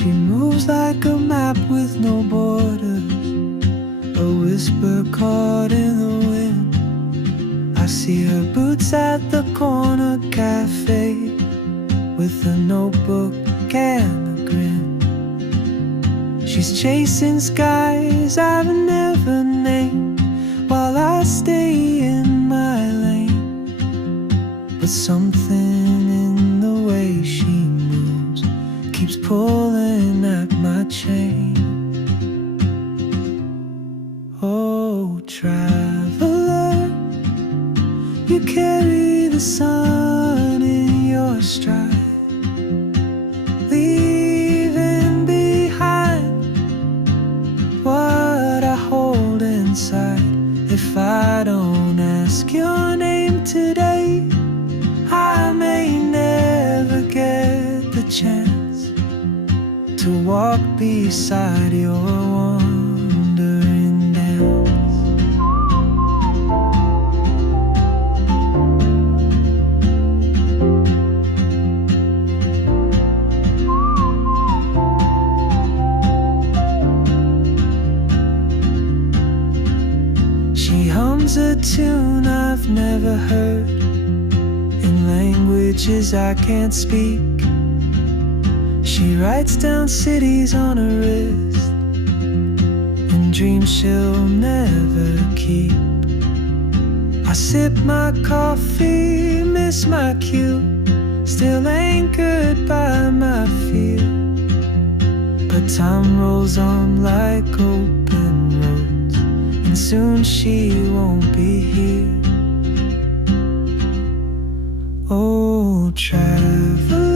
She moves like a map with no borders, a whisper caught in the wind. I see her boots at the corner cafe, with a notebook and a grin. She's chasing skies I've never named, while I stay in my lane. But something in the way she moves keeps pulling at my chain. Oh, traveler, you carry the sun in your stride, leaving behind what I hold inside. If I don't ask your name today, I may never get the chance to walk beside your wandering dance. She hums a tune I've never heard, in languages I can't speak. She writes down cities on her wrist, and dreams she'll never keep. I sip my coffee, miss my cue, still anchored by my fear. But time rolls on like open roads, and soon she won't be here. Oh, traveler,